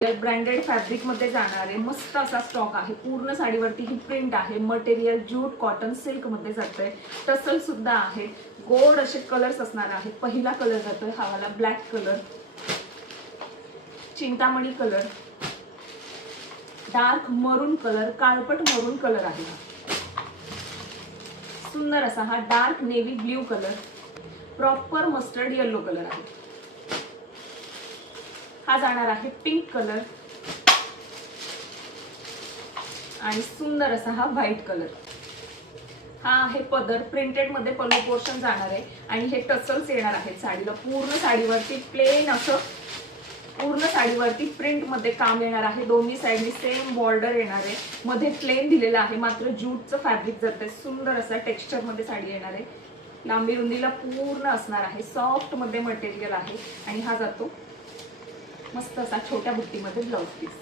Branded fabric मध्ये जाणार आहे, मस्त असा स्टॉक आहे। पूर्ण साडीवरती ही प्रिंट आहे, मटेरियल ज्यूट कॉटन सिल्क मध्ये जातंय, टसल सुद्धा आहे, गोड असे कलर्स असणार आहेत। पहिला कलर जातोय हा वाला black colour, Chintamani colour, dark मरून कलर, काळपट मरून कलर आहे। सुंदर असा हा dark navy blue colour, proper mustard yellow colour आहे। हा जाणार आहे पिंक कलर आणि सुंदर असा हा व्हाईट कलर। हा आहे पदर, प्रिंटेड मध्ये पल्लू पोर्शन जाणार आहे आणि हे टसल्स येणार आहेत साडीला। पूर्ण साडीवरती प्लेन असं पूर्ण साडीवरती प्रिंट मध्ये काम येणार आहे। दोन्ही साइडनी सेम बॉर्डर येणार आहे, मध्ये प्लेन दिलेला आहे, मात्र ज्यूटचं फॅब्रिक जातंय। सुंदर असा टेक्स्चर मध्ये साडी येणार आहे, लांबी रुंदीला पूर्ण असणार आहे, सॉफ्ट मध्ये मटेरियल आहे आणि हा जातो मस्त असा छोट्या बुट्टीमध्ये ब्लाउज पीस।